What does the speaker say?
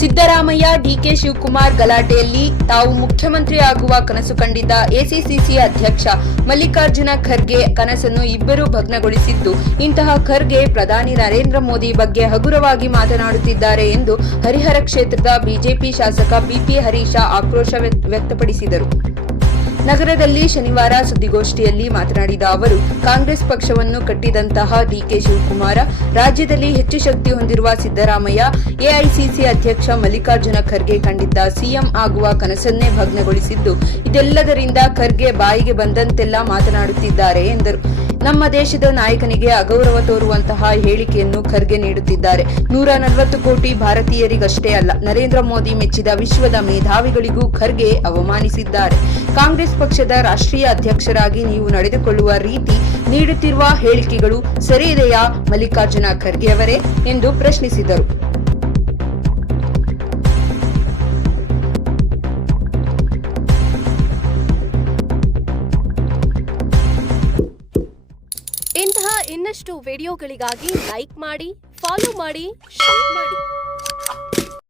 Siddaramaiah DK Shivakumar ಗಲಾಟೆಯಲ್ಲಿ ತಾವು ಮುಖ್ಯಮಂತ್ರಿ ಆಗುವ ಕನಸು ಕಂಡಿದ್ದ ಎಸಿಸಿಸಿ ಅಧ್ಯಕ್ಷ ಮಲ್ಲಿಕಾರ್ಜುನ ಖರ್ಗೆ ಕನಸನ್ನು ಇಬ್ಬರು ಭಗ್ನಗೊಳಿಸಿದ್ದು, ಇಂತಹ ಖರ್ಗೆ ಪ್ರಧಾನಿ ನರೇಂದ್ರ ಮೋದಿ ಬಗ್ಗೆ ಹಗುರವಾಗಿ ಮಾತನಾಡುತ್ತಿದ್ದಾರೆ ಎಂದು ಹರಿಹರ ಕ್ಷೇತ್ರದ ಬಿಜೆಪಿ ಶಾಸಕ ಬಿಪಿ ಹರೀಶ ಆಕ್ರೋಶ ವ್ಯಕ್ತಪಡಿಸಿದರು. ನಗರದಲ್ಲಿ ಶನಿವಾರ ಸುದ್ದಿಗೋಷ್ಠಿಯಲ್ಲಿ ಮಾತನಾಡಿದ ಅವರು, ಕಾಂಗ್ರೆಸ್ ಪಕ್ಷವನ್ನು ಕಟ್ಟಿದಂತಹ ಡಿಕೆ ಶಿವಕುಮಾರ, ರಾಜ್ಯದಲ್ಲಿ ಹೆಚ್ಚು ಶಕ್ತಿ ಹೊಂದಿರುವ ಸಿದ್ದರಾಮಯ್ಯ, ಎಐಸಿಸಿ ಅಧ್ಯಕ್ಷ ಮಲ್ಲಿಕಾರ್ಜುನ ಖರ್ಗೆ ಕಂಡಿದ್ದ ಸಿಎಂ ಆಗುವ ಕನಸನ್ನೇ ಭಗ್ನಗೊಳಿಸಿದ್ದು, ಇದೆಲ್ಲದರಿಂದ ಖರ್ಗೆ ಬಾಯಿಗೆ ಬಂದಂತೆಲ್ಲ ಮಾತನಾಡುತ್ತಿದ್ದಾರೆ ಎಂದರು. ನಮ್ಮ ದೇಶದ ನಾಯಕನಿಗೆ ಅಗೌರವ ತೋರುವಂತಹ ಹೇಳಿಕೆಯನ್ನು ಖರ್ಗೆ ನೀಡುತ್ತಿದ್ದಾರೆ. 140 ಕೋಟಿ ಭಾರತೀಯರಿಗಷ್ಟೇ ಅಲ್ಲ, ನರೇಂದ್ರ ಮೋದಿ ಮೆಚ್ಚಿದ ವಿಶ್ವದ ಮೇಧಾವಿಗಳಿಗೂ ಖರ್ಗೆ ಅವಮಾನಿಸಿದ್ದಾರೆ. ಕಾಂಗ್ರೆಸ್ ಪಕ್ಷದ ರಾಷ್ಟ್ರೀಯ ಅಧ್ಯಕ್ಷರಾಗಿ ನೀವು ನಡೆದುಕೊಳ್ಳುವ ರೀತಿ, ನೀಡುತ್ತಿರುವ ಹೇಳಿಕೆಗಳು ಸರಿಯಿದೆಯಾ ಮಲ್ಲಿಕಾರ್ಜುನ ಖರ್ಗೆ ಅವರೇ ಎಂದು ಪ್ರಶ್ನಿಸಿದರು. ಇಂತಹ ಇನ್ನಷ್ಟು ವಿಡಿಯೋಗಳಿಗಾಗಿ ಲೈಕ್ ಮಾಡಿ, ಫಾಲೋ ಮಾಡಿ, ಶೇರ್ ಮಾಡಿ.